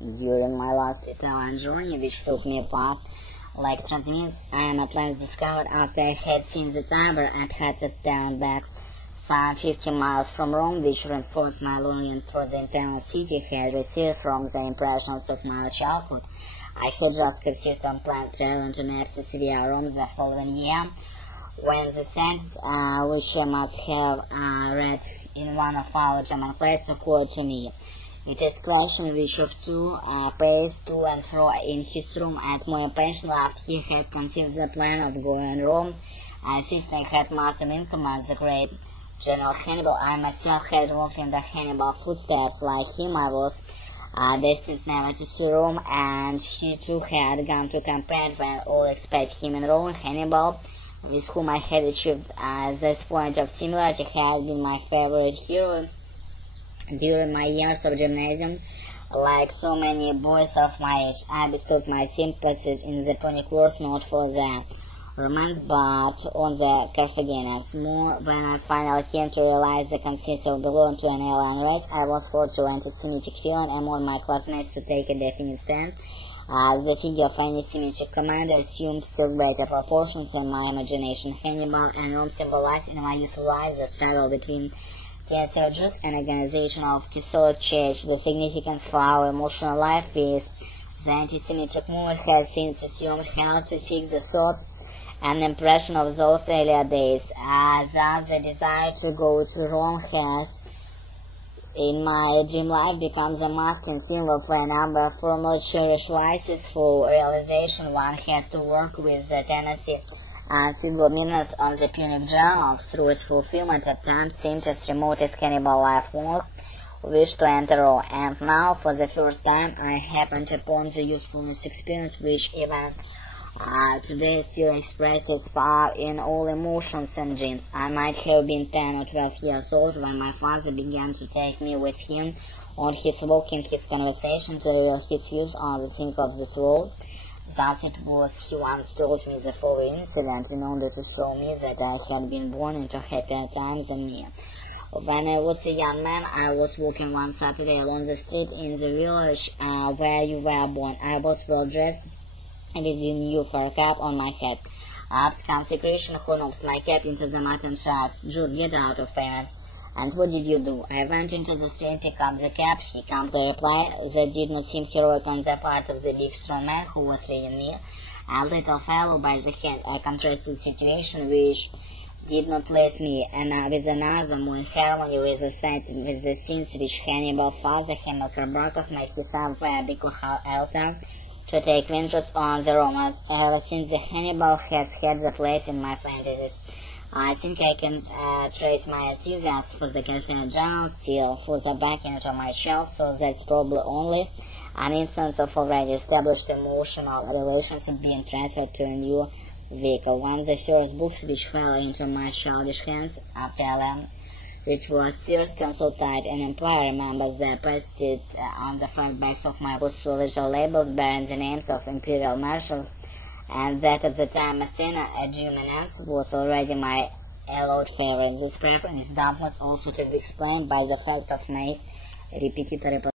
during my last Italian journey, which took me apart like transmits, and at last discovered after I had seen the tower and had to turn back some 50 miles from Rome, which reinforced my longing for the internal city had received from the impressions of my childhood. I had just conceived and planned traveling to Naples via Rome the following year, when the sentence, which I must have read in one of our German classes, occurred to me. It is question which of two paced to and fro in his room and more impatiently after he had conceived the plan of going to Rome. Since I had mastered in command the great General Hannibal, I myself had walked in the Hannibal footsteps. Like him, I was destined never to see Rome, and he too had gone to campaign when all expect him in Rome. Hannibal, with whom I had achieved this point of similarity, had been my favorite hero during my years of gymnasium. Like so many boys of my age, I bestowed my sympathies in the Punic Wars not for the Romans but on the Carthaginians. More, when I finally came to realize the conscience of belonging to an alien race, I was forced to anti-Semitic feeling among my classmates to take a definite stand. The figure of anti-Semitic commander assumed still greater proportions in my imagination. Hannibal and Rome symbolized in my youthful life the struggle between Jews and organization of Catholic Church. The significance for our emotional life is the anti-Semitic movement has since assumed how to fix the thoughts and impression of those earlier days. Thus, the desire to go to Rome has, in my dream life, become the masking symbol for a number of formerly cherished vices. For realization, one had to work with the tendency and single-mindedness of the Punic general. Through its fulfillment, at times seemed as remote as cannibal life was, wished to enter Rome. And now, for the first time, I happened upon the usefulness experience which even today still expresses its power in all emotions and dreams. I might have been 10 or 12 years old when my father began to take me with him on his walk in his conversation to reveal his views on the things of this world. Thus it was he once told me the following incident in order to show me that I had been born into happier times than me. When I was a young man, I was walking one Saturday along the street in the village where you were born. I was well dressed and with a new fur cap on my head. Up comes the Christian who knocks my cap into the mat and shouts, "Jude, get out of payment." And what did you do? I went into the street and picked up the cap. He came to reply that did not seem heroic on the part of the big strong man who was leading me. A little fellow by the hand. I contrasted the situation which did not please me, and with another more in harmony with the scenes which Hannibal father Hamilcar Barcus made his son wear before altar to take vengeance on the Romans. Ever since the Hannibal has had the place in my fantasies. I think I can trace my enthusiasm for the Carthaginian general still for the back end of my shell, so that's probably only an instance of already established emotional relationship being transferred to a new vehicle. One of the first books which fell into my childish hands after I learned which was first consulted and employer remembers the pasted on the front backs of my books little labels bearing the names of imperial marshals, and that at the time Cena, a GMAT, was already my allowed favorite. This preference is doubtless also to be explained by the fact of my Repetitore